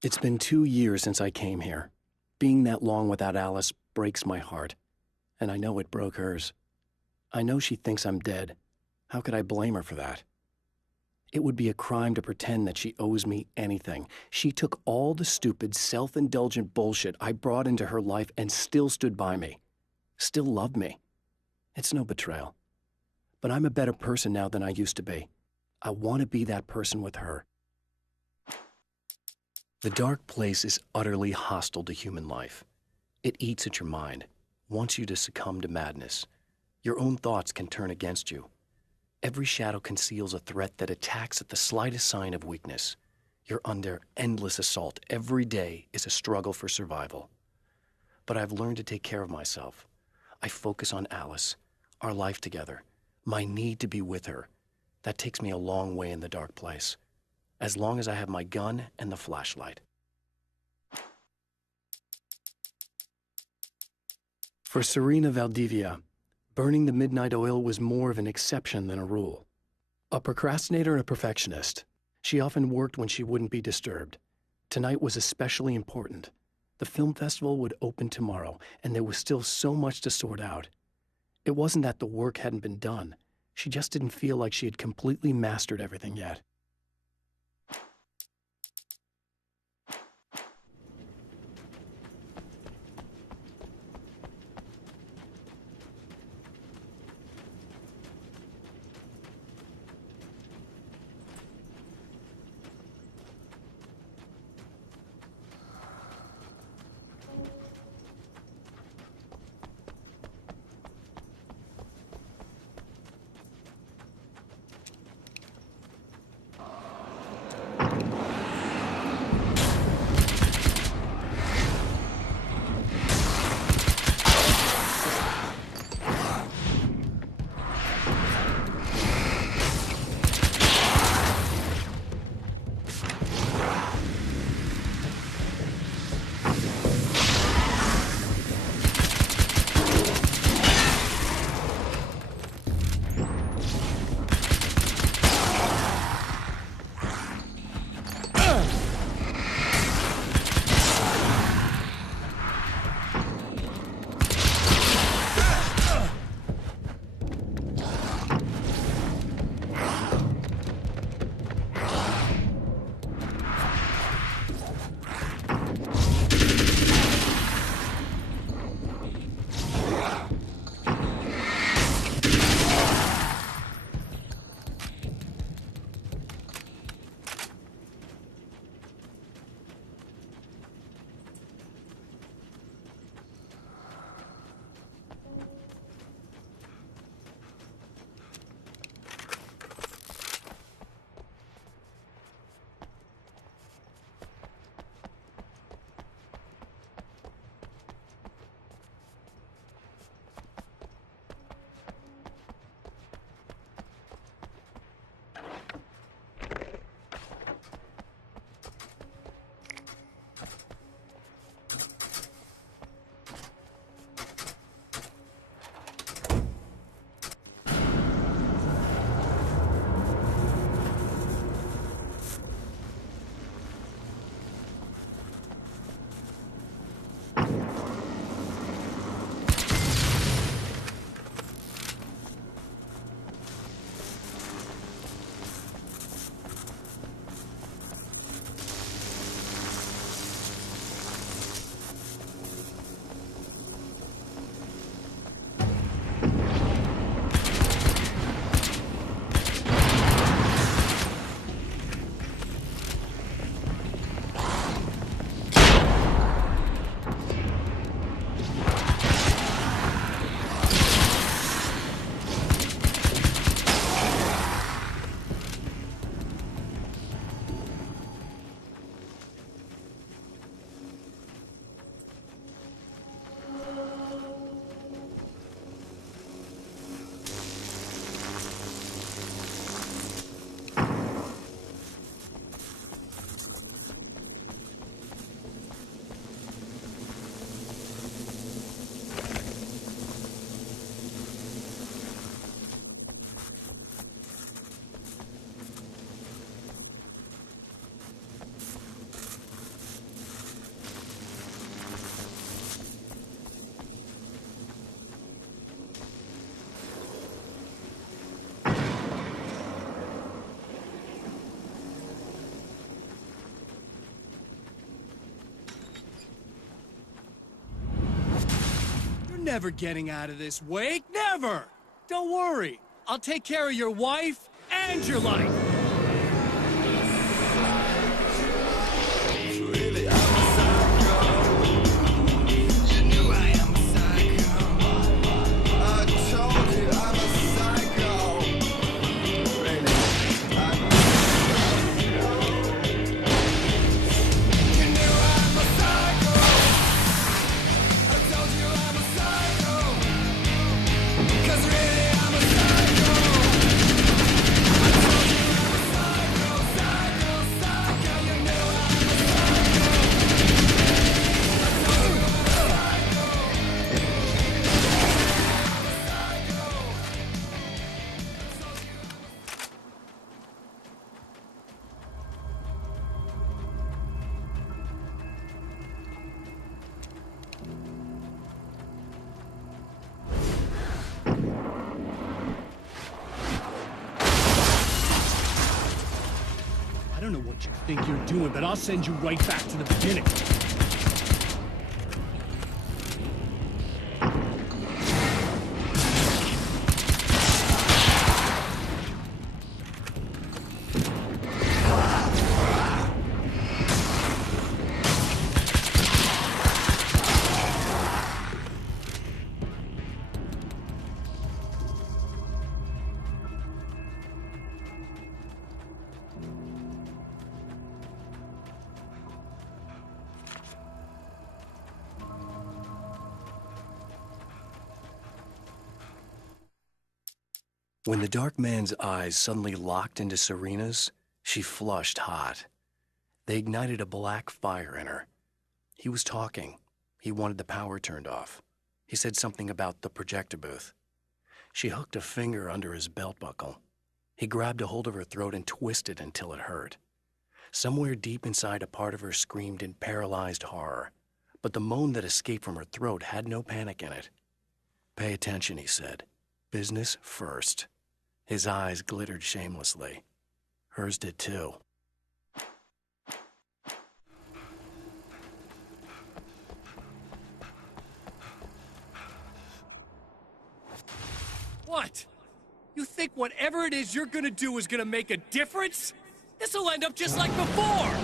It's been 2 years since I came here. Being that long without Alice breaks my heart, and I know it broke hers. I know she thinks I'm dead. How could I blame her for that? It would be a crime to pretend that she owes me anything. She took all the stupid, self-indulgent bullshit I brought into her life and still stood by me. Still loved me. It's no betrayal. But I'm a better person now than I used to be. I want to be that person with her. The dark place is utterly hostile to human life. It eats at your mind, wants you to succumb to madness. Your own thoughts can turn against you. Every shadow conceals a threat that attacks at the slightest sign of weakness. You're under endless assault. Every day is a struggle for survival. But I've learned to take care of myself. I focus on Alice, our life together, my need to be with her. That takes me a long way in the dark place, as long as I have my gun and the flashlight. For Serena Valdivia, burning the midnight oil was more of an exception than a rule. A procrastinator and a perfectionist, she often worked when she wouldn't be disturbed. Tonight was especially important. The film festival would open tomorrow, and there was still so much to sort out. It wasn't that the work hadn't been done. She just didn't feel like she had completely mastered everything yet. never getting out of this wake, never! Don't worry, I'll take care of your wife and your life! I don't know what you think you're doing, but I'll send you right back to the beginning. When the dark man's eyes suddenly locked into Serena's, she flushed hot. They ignited a black fire in her. He was talking. He wanted the power turned off. He said something about the projector booth. She hooked a finger under his belt buckle. He grabbed a hold of her throat and twisted until it hurt. Somewhere deep inside, a part of her screamed in paralyzed horror, but the moan that escaped from her throat had no panic in it. "Pay attention," he said. "Business first." His eyes glittered shamelessly. Hers did too. What? You think whatever it is you're gonna do is gonna make a difference? This'll end up just like before!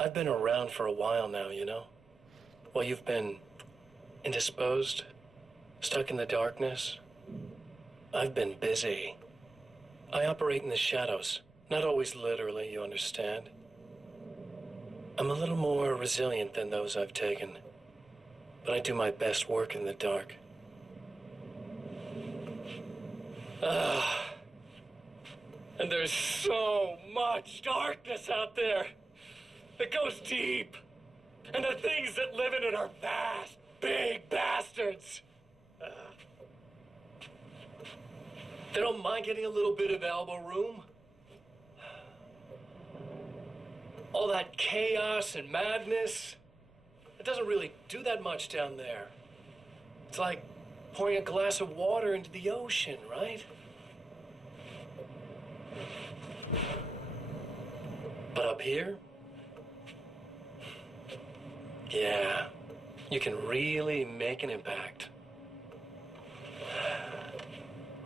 I've been around for a while now, you know? While you've been indisposed, stuck in the darkness, I've been busy. I operate in the shadows. Not always literally, you understand. I'm a little more resilient than those I've taken, but I do my best work in the dark. And there's so much darkness out there that goes deep. And the things that live in it are vast, big bastards. They don't mind getting a little bit of elbow room. All that chaos and madness, it doesn't really do that much down there. It's like pouring a glass of water into the ocean, right? But up here, yeah, you can really make an impact.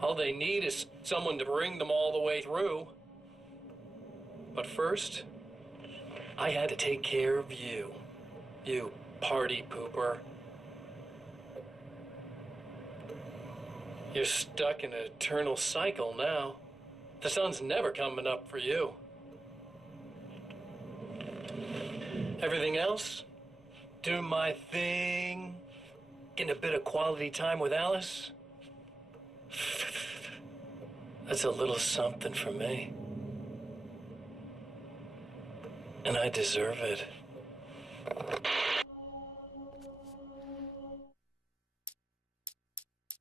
All they need is someone to bring them all the way through. But first, I had to take care of you. You party pooper. You're stuck in an eternal cycle now. The sun's never coming up for you. Everything else? Doing my thing, getting a bit of quality time with Alice. That's a little something for me. And I deserve it.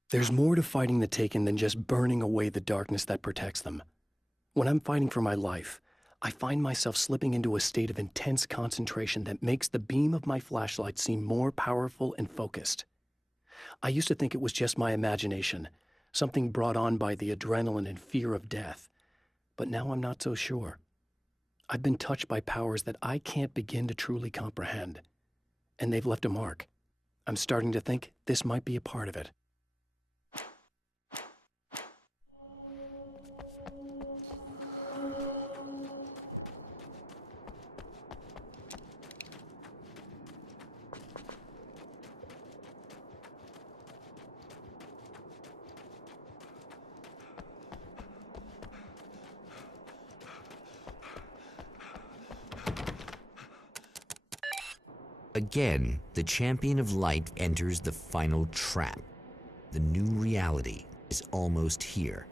There's more to fighting the Taken than just burning away the darkness that protects them. When I'm fighting for my life, I find myself slipping into a state of intense concentration that makes the beam of my flashlight seem more powerful and focused. I used to think it was just my imagination, something brought on by the adrenaline and fear of death. But now I'm not so sure. I've been touched by powers that I can't begin to truly comprehend. And they've left a mark. I'm starting to think this might be a part of it. Again, the champion of light enters the final trap. The new reality is almost here.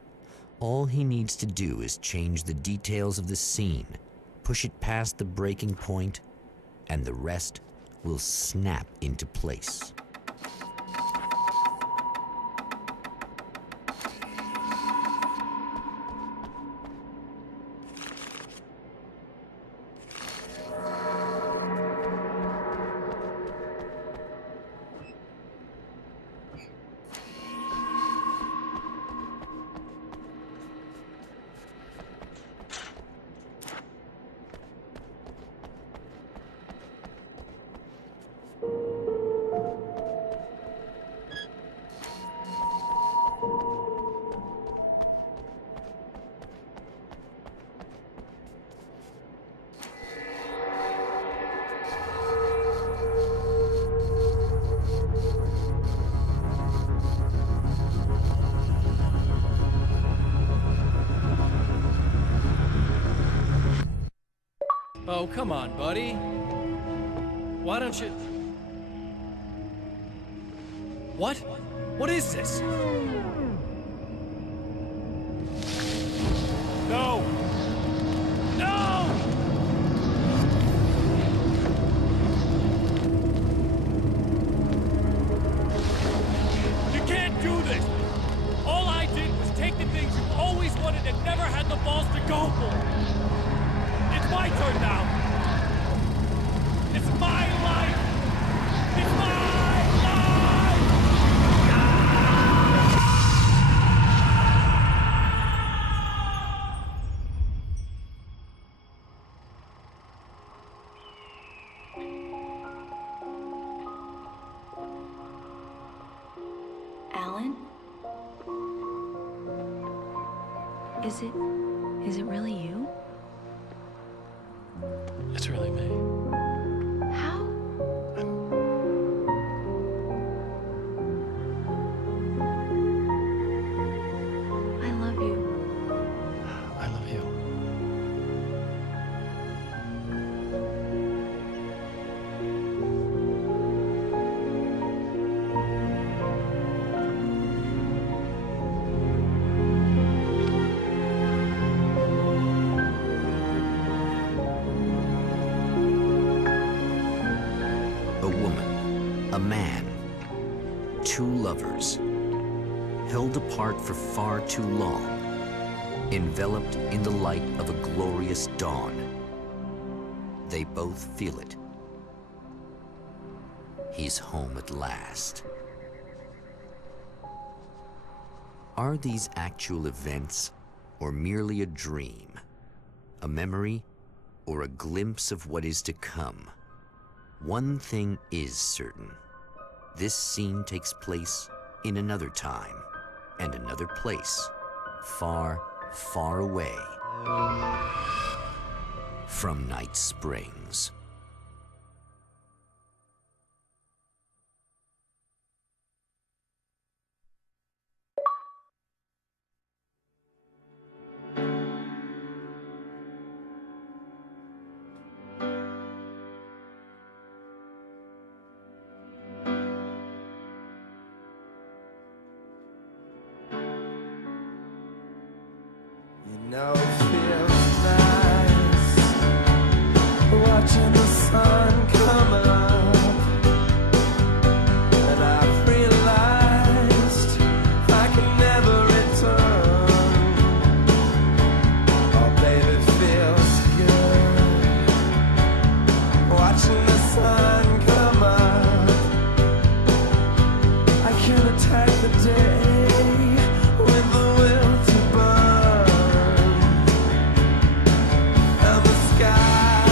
All he needs to do is change the details of the scene, push it past the breaking point, and the rest will snap into place. Oh, come on, buddy. Why don't you... What? What is this? No! No! You can't do this! All I did was take the things you always wanted and never had the balls to go for! It's my turn now! It's my life! It's my life! Alan? Is it really you? It's really me. A man, two lovers, held apart for far too long, enveloped in the light of a glorious dawn. They both feel it. He's home at last. Are these actual events, or merely a dream? A memory, or a glimpse of what is to come? One thing is certain. This scene takes place in another time and another place, far, far away from Night Springs. You know it feels nice watching the sun come up, and I've realized I can never return. Oh baby, it feels good watching the sun come up. I can attack the day with the will to burn. And the sky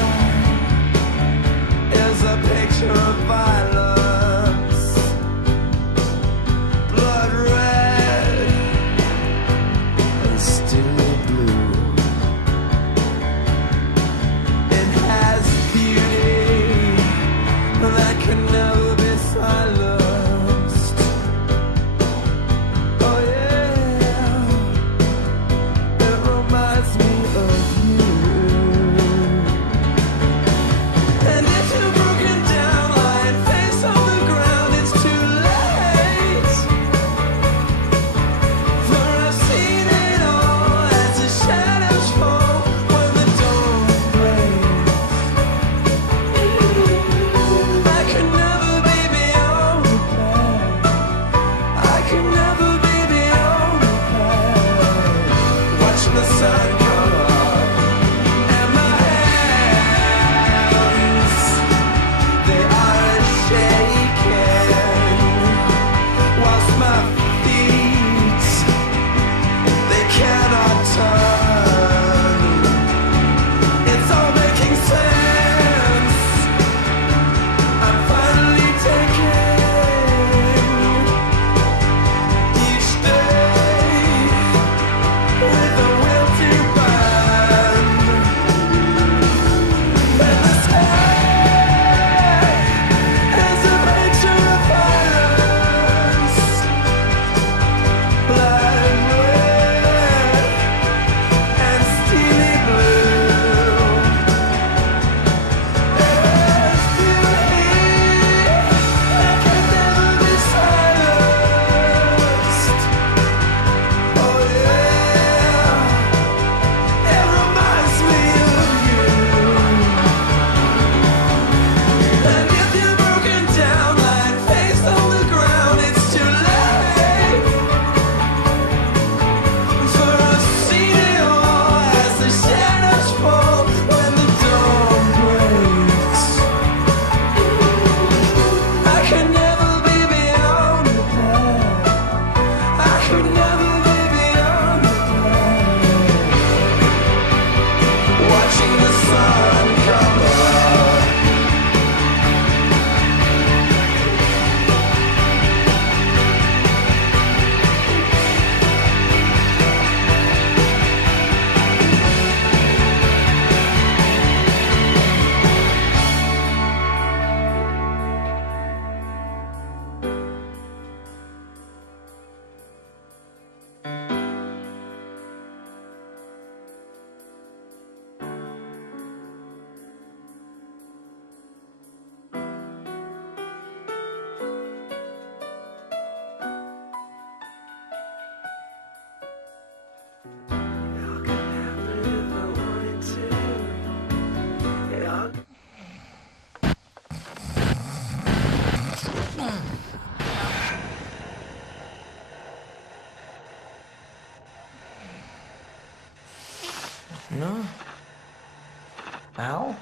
No? Al?